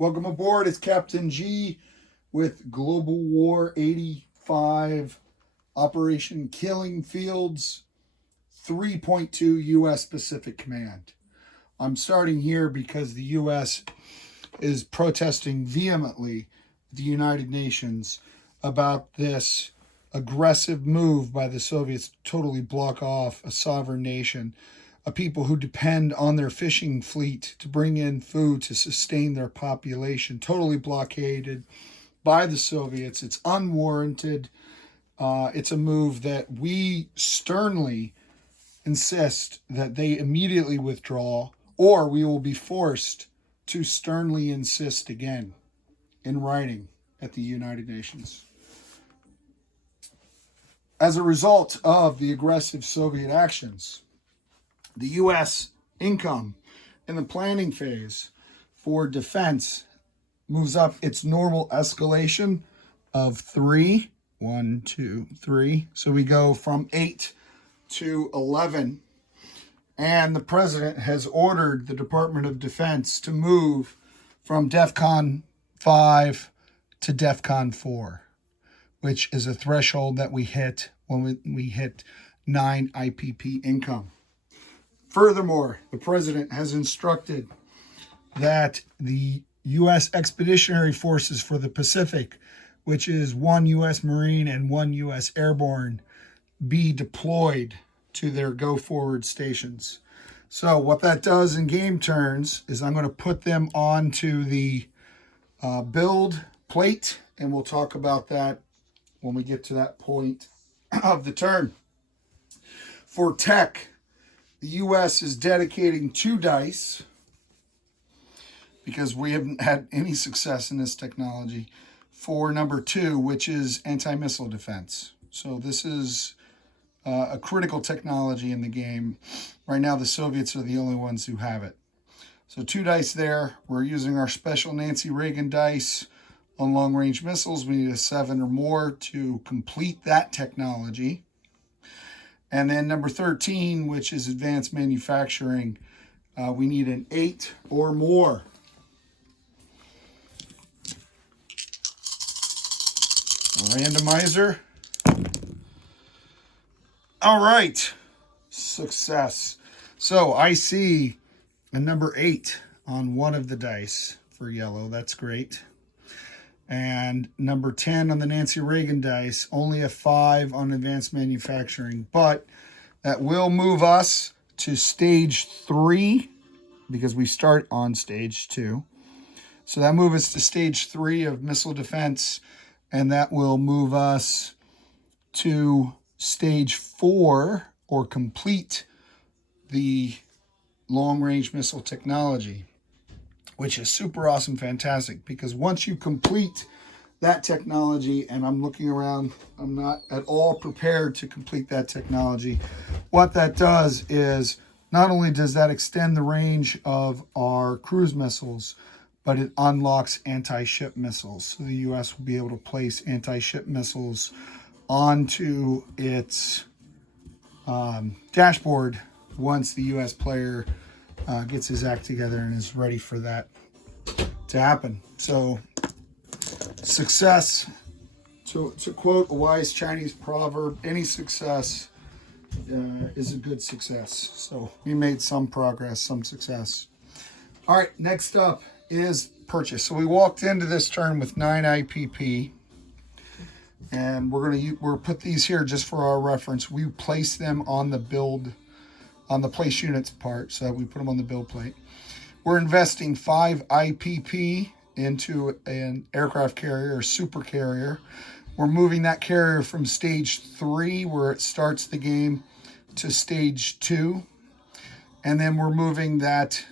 Welcome aboard. It's Captain G with Global War 85 Operation Killing Fields 3.2 U.S. Pacific Command. I'm starting here because the U.S. is protesting vehemently at the United Nations about this aggressive move by the Soviets to totally block off a sovereign nation, a people who depend on their fishing fleet to bring in food to sustain their population, totally blockaded by the Soviets. It's unwarranted. It's a move that we sternly insist that they immediately withdraw, or we will be forced to sternly insist again in writing at the United Nations. As a result of the aggressive Soviet actions, the U.S. income in the planning phase for defense moves up its normal escalation of 3. 1, 2, 3. So we go from 8 to 11. And the president has ordered the Department of Defense to move from DEFCON 5 to DEFCON 4, which is a threshold that we hit when we hit 9 IPP income. Furthermore, the president has instructed that the U.S. Expeditionary Forces for the Pacific, which is 1 U.S. Marine and 1 U.S. Airborne, be deployed to their go-forward stations. So what that does in game turns is I'm going to put them onto the build plate, and we'll talk about that when we get to that point of the turn. For tech, the U.S. is dedicating 2 dice, because we haven't had any success in this technology, for number 2, which is anti-missile defense. So this is a critical technology in the game. Right now, the Soviets are the only ones who have it. So 2 dice there. We're using our special Nancy Reagan dice on long-range missiles. We need a 7 or more to complete that technology. And then number 13, which is advanced manufacturing, we need an 8 or more. Randomizer. All right. Success. So I see a number 8 on one of the dice for yellow. That's great. And number 10 on the Nancy Reagan dice, only a 5 on advanced manufacturing. But that will move us to stage 3, because we start on stage 2. So that moves us to stage 3 of missile defense, and that will move us to stage 4, or complete the long-range missile technology, which is super awesome, fantastic, because once you complete that technology, and I'm looking around, I'm not at all prepared to complete that technology. What that does is, not only does that extend the range of our cruise missiles, but it unlocks anti-ship missiles. So the U.S. will be able to place anti-ship missiles onto its dashboard once the U.S. player gets his act together and is ready for that to happen. So success, to quote a wise Chinese proverb, any success is a good success. So we made some progress, some success. All right, next up is purchase. So we walked into this turn with 9 IPP, and we'll put these here just for our reference. We place them on the build, on the place units part, so that we put them on the build plate. We're investing 5 IPP into an aircraft carrier or super carrier. We're moving that carrier from stage 3, where it starts the game, to stage 2. And then we're moving that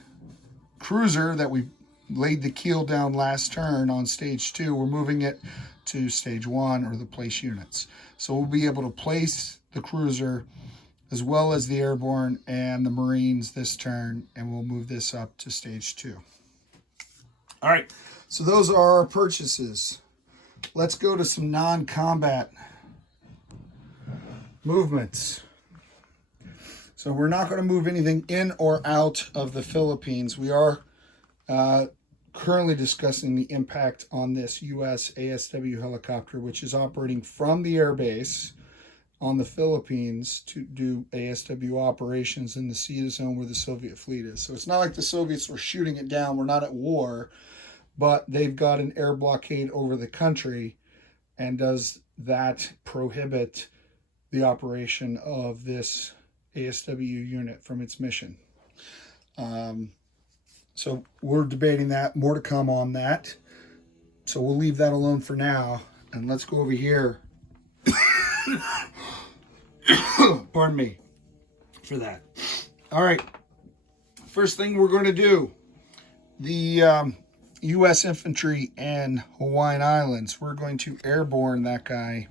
cruiser that we laid the keel down last turn on stage 2. We're moving it to stage 1, or the place units. So we'll be able to place the cruiser as well as the airborne and the Marines this turn, and we'll move this up to stage 2. All right, so those are our purchases. Let's go to some non-combat movements. So we're not going to move anything in or out of the Philippines. We are currently discussing the impact on this U.S. ASW helicopter, which is operating from the airbase on the Philippines to do ASW operations in the sea zone where the Soviet fleet is. So it's not like the Soviets were shooting it down. We're not at war, but they've got an air blockade over the country. And does that prohibit the operation of this ASW unit from its mission? So we're debating that. More to come on that. So we'll leave that alone for now. And let's go over here. Pardon me for that. All right. First thing we're going to do, the U.S. infantry and Hawaiian Islands. We're going to airborne that guy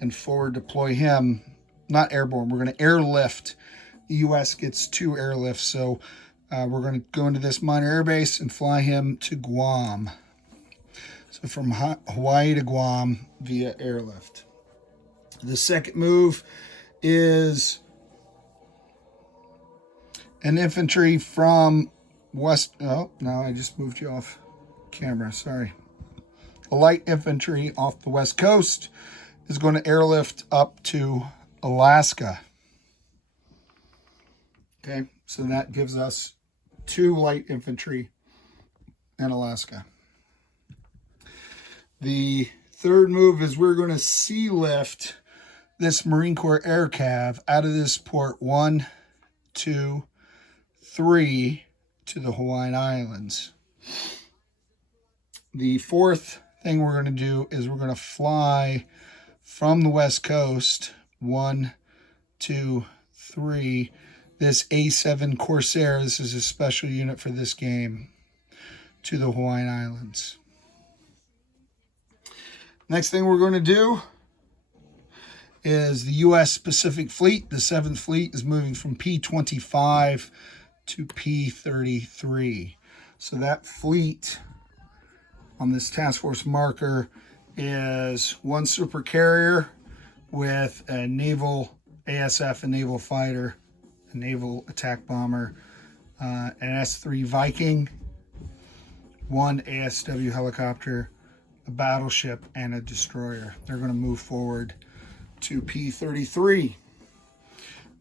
and forward deploy him. Not airborne. We're going to airlift. The U.S. gets 2 airlifts. So we're going to go into this minor air base and fly him to Guam. So from Hawaii to Guam via airlift. The second move is an infantry from west. Oh, no, I just moved you off camera. Sorry. A light infantry off the west coast is going to airlift up to Alaska. Okay, so that gives us 2 light infantry in Alaska. The third move is we're going to sea lift this Marine Corps Air Cav out of this port 1, 2, 3 to the Hawaiian Islands. The fourth thing we're going to do is we're going to fly from the west coast 1, 2, 3 this A7 Corsair. This is a special unit for this game, to the Hawaiian Islands. Next thing we're going to do is the U.S. Pacific Fleet. The 7th Fleet is moving from P25 to P33. So that fleet on this task force marker is 1 super carrier with a naval ASF, a naval fighter, a naval attack bomber, an S-3 Viking, 1 ASW helicopter, a battleship, and a destroyer. They're going to move forward to P33.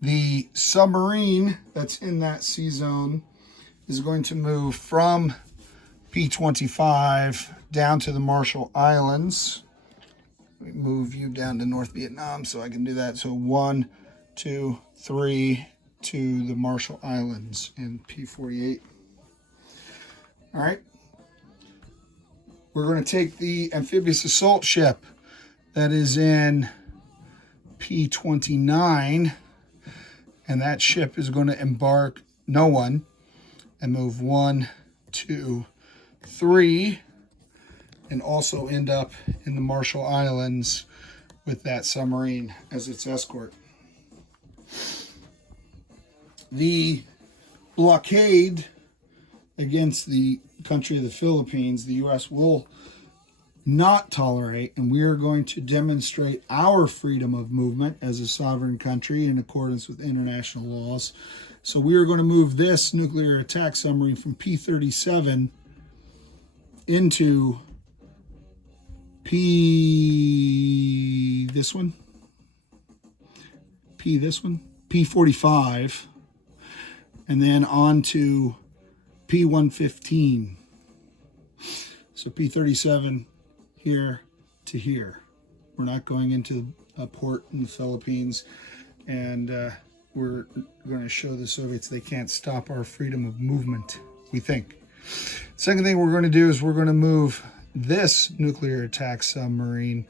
The submarine that's in that sea zone is going to move from P25 down to the Marshall Islands. Let me move you down to North Vietnam so I can do that. So 1, 2, 3 to the Marshall Islands in P48. All right. We're going to take the amphibious assault ship that is in P29, and that ship is going to embark no one and move 1, 2, 3, and also end up in the Marshall Islands with that submarine as its escort. The blockade against the country of the Philippines, the U.S. will not tolerate, and we are going to demonstrate our freedom of movement as a sovereign country in accordance with international laws. So we are going to move this nuclear attack submarine from P37 into P45, and then on to P115. So P37 here to here. We're not going into a port in the Philippines, and we're going to show the Soviets they can't stop our freedom of movement, we think. Second thing we're going to do is we're going to move this nuclear attack submarine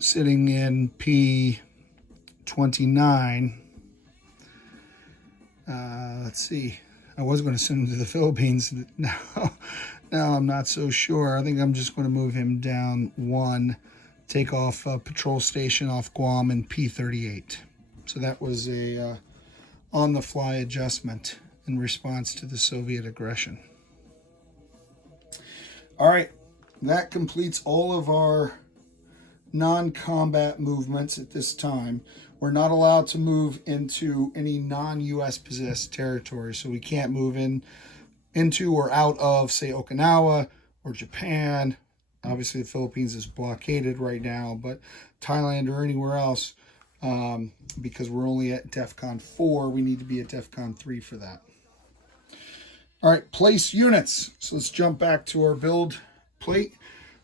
sitting in P29. Let's see. I was going to send him to the Philippines. Now I'm not so sure. I think I'm just going to move him down 1, take off a patrol station off Guam in P38. So that was a on-the-fly adjustment in response to the Soviet aggression. All right, that completes all of our non-combat movements at this time. We're not allowed to move into any non-U.S. possessed territory, so we can't move in into or out of, say, Okinawa or Japan. Obviously, the Philippines is blockaded right now, but Thailand or anywhere else, because we're only at DEFCON 4, we need to be at DEFCON 3 for that. All right, place units. So let's jump back to our build plate.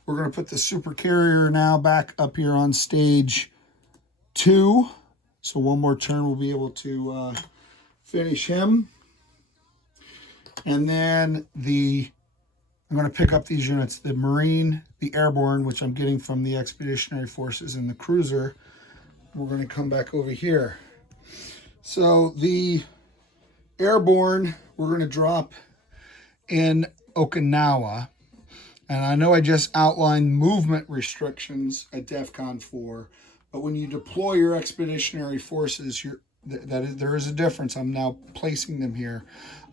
We're going to put the super carrier now back up here on stage 2. So one more turn, we'll be able to finish him. And then I'm going to pick up these units, the Marine, the Airborne, which I'm getting from the Expeditionary Forces, and the Cruiser. We're going to come back over here. So the Airborne, we're going to drop in Okinawa. And I know I just outlined movement restrictions at DEFCON 4, but when you deploy your Expeditionary Forces, there is a difference. I'm now placing them here.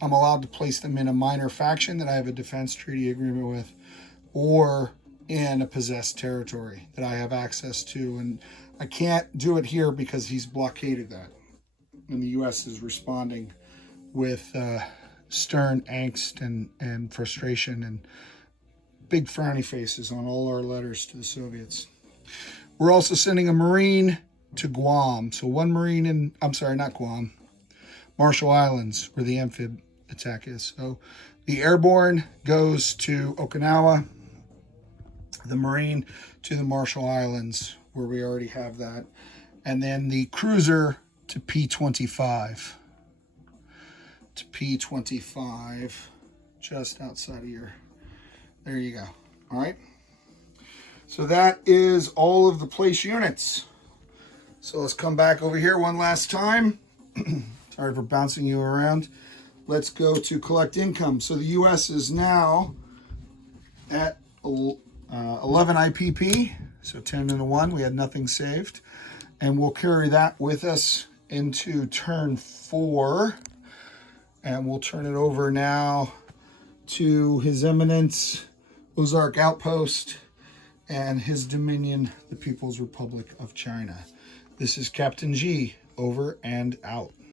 I'm allowed to place them in a minor faction that I have a defense treaty agreement with, or in a possessed territory that I have access to. And I can't do it here because he's blockaded that. And the U.S. is responding with stern angst and frustration and big frowny faces on all our letters to the Soviets. We're also sending a Marine to Guam. So one Marine in, I'm sorry, not Guam, Marshall Islands, where the amphib attack is. So the Airborne goes to Okinawa, the Marine to the Marshall Islands, where we already have that, and then the Cruiser to P25. To P25, just outside of here. There you go. All right. So that is all of the place units. So let's come back over here one last time. Sorry for bouncing you around. Let's go to collect income. So the U.S. is now at 11 IPP, so 10 and a 1. We had nothing saved. And we'll carry that with us into turn 4. And we'll turn it over now to His Eminence Ozark Outpost and His Dominion, the People's Republic of China. This is Captain G, over and out.